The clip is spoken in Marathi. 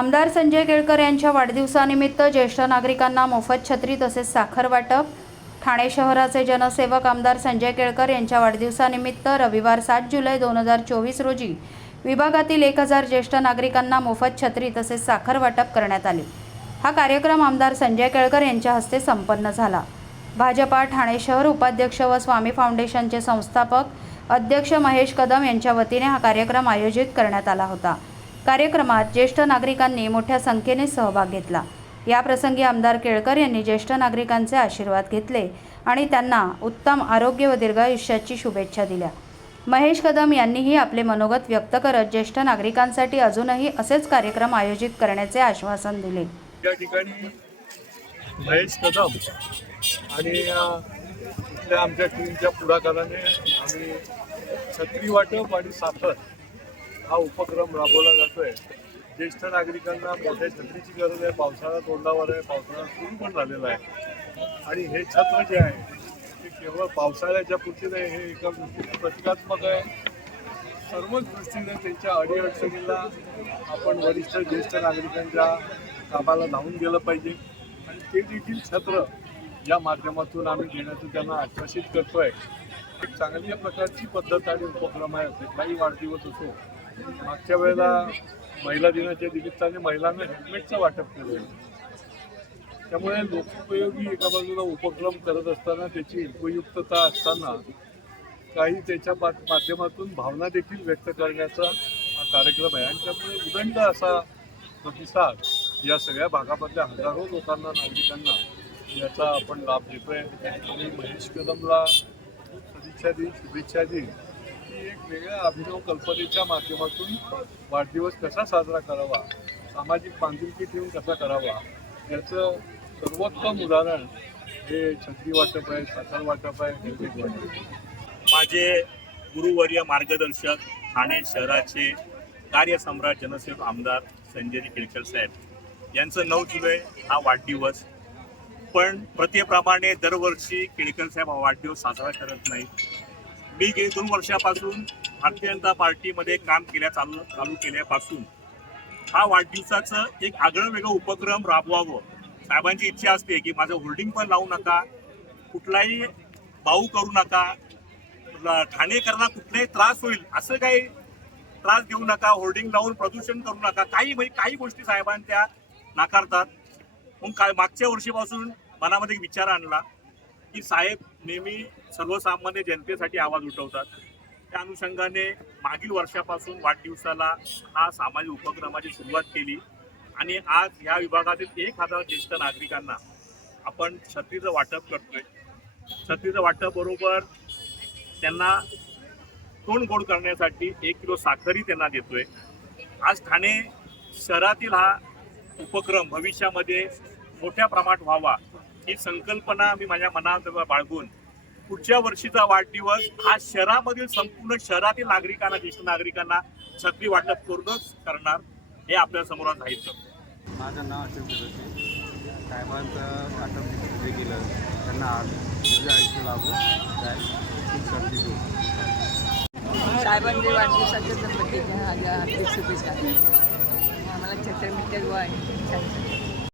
आमदार संजय केळकर यांच्या वाढदिवसानिमित्त ज्येष्ठ नागरिकांना मोफत छत्री तसेच साखर वाटप ठाणे शहराचे जनसेवक आमदार संजय केळकर यांच्या वाढदिवसानिमित्त रविवार सात जुलै दोन हजार चोवीस रोजी विभागातील एक हजार ज्येष्ठ नागरिकांना मोफत छत्री तसेच साखर वाटप करण्यात आले. हा कार्यक्रम आमदार संजय केळकर यांच्या हस्ते संपन्न झाला. भाजपा ठाणे शहर उपाध्यक्ष व स्वामी फाउंडेशनचे संस्थापक अध्यक्ष महेश कदम यांच्या वतीने हा कार्यक्रम आयोजित करण्यात आला होता. कार्यक्रमात ज्येष्ठ नागरिकांनी मोठ्या संख्येने सहभाग घेतला. या प्रसंगी आमदार केळकर यांनी ज्येष्ठ नागरिकांचे आशीर्वाद घेतले आणि त्यांना उत्तम आरोग्य व दीर्घायुष्याची शुभेच्छा दिल्या. महेश कदम यांनीही आपले मनोगत व्यक्त करत ज्येष्ठ नागरिकांसाठी अजूनही असेच कार्यक्रम आयोजित करण्याचे आश्वासन दिले. या ठिकाणी महेश कदम आणि आमच्या टीमच्या पुढाकाराने आम्ही छत्री वाटप आणि साखर हा उपक्रम राबवला जातोय. ज्येष्ठ नागरिकांना मोठ्या छत्रीची गरज आहे पावसाळा तोंडावर आहे पावसाळा सुरू पण झालेला आहे. आणि हे छत्र जे आहे ते केवळ पावसाळ्याच्या पुरती नाही हे एका दृष्टीने प्रतिकात्मक आहे. सर्वच दृष्टीने त्यांच्या अडीअडचणीला आपण वरिष्ठ ज्येष्ठ नागरिकांच्या कामाला धावून गेलं पाहिजे. आणि ते देखील छत्र या माध्यमातून आम्ही देण्याचं त्यांना आश्वासित करतोय. एक चांगल्या प्रकारची पद्धत आणि उपक्रम आहे कुठलाही वाढदिवस असो मागच्या वेळेला महिला दिनाच्या निमित्ताने महिलांना हेल्मेटचं वाटप केलं त्यामुळे लोकोपयोगी एका बाजूला उपक्रम करत असताना त्याची उपयुक्तता असताना काही त्याच्या माध्यमातून भावना देखील व्यक्त करण्याचा हा कार्यक्रम आहे. आणि त्यामुळे उदंड असा प्रतिसाद या सगळ्या भागामधल्या हजारो लोकांना नागरिकांना याचा आपण लाभ घेतोय आणि महेश कदमला सदिच्छा देईन शुभेच्छा देईन की एक वेगळ्या अभिनव कल्पनेच्या माध्यमातून वाढदिवस कसा साजरा करावा? सामाजिक बांधिलकी ठेवून कसा करावा? याचं सर्वोत्तम उदाहरण हे छत्री वाटप आहे साखर वाटप आहे हेल्मेट वाटप आहे. माझे गुरुवर्य मार्गदर्शक ठाणे शहराचे कार्यसम्राट जनसेवक आमदार संजय केळकर साहेब यांचं नऊ जुलै हा वाढदिवस. पण प्रथेप्रमाणे दरवर्षी केळकर साहेब हा वाढदिवस साजरा करत नाहीत. मी गेली दोन वर्षापासून भारतीय जनता पार्टीमध्ये काम केल्या चालू चालू केल्यापासून हा वाढदिवसाचं एक आगळं वेगळं उपक्रम राबवावं. साहेबांची इच्छा असते की माझं होल्डिंग पण लावू नका कुठलाही बाऊ करू नका ठाणेकरांना कुठलाही त्रास होईल असं काही त्रास देऊ नका होर्डिंग लावून प्रदूषण करू नका काही म्हणजे काही गोष्टी साहेबांनी त्या नाकारतात. मग काय मागच्या वर्षीपासून मनामध्ये एक विचार आणला की साहेब नेहमी सर्वसामान्य जनतेसाठी आवाज उठवतात. त्या अनुषंगाने मागील वर्षापासून वाढदिवसाला हा सामाजिक उपक्रमाची सुरुवात केली. आणि आज ह्या विभागातील एक हजार ज्येष्ठ नागरिकांना आपण छत्रीचं वाटप करतोय. छत्रीचं वाटप बरोबर त्यांना तोंड गोड करण्यासाठी एक किलो साखरही त्यांना देतोय. आज ठाणे शहरातील हा उपक्रम भविष्यामध्ये मोठ्या प्रमाणात व्हावा ही संकल्पना मी माझ्या मनात बाळगून पुढच्या वर्षीचा वाढदिवस हा शहरामधील संपूर्ण शहरातील नागरिकांना ज्येष्ठ नागरिकांना छत्री वाटप करूनच करणार हे आपल्यासमोर राहायचं माझं नाव अशोक जोशी. साहेबांचं वाटप जे केलं त्यांना आयुष्य देऊ साहेबांचे वाढदिवसाच्या हार्दिक शुभेच्छा आम्हाला छत्र मित्र आहे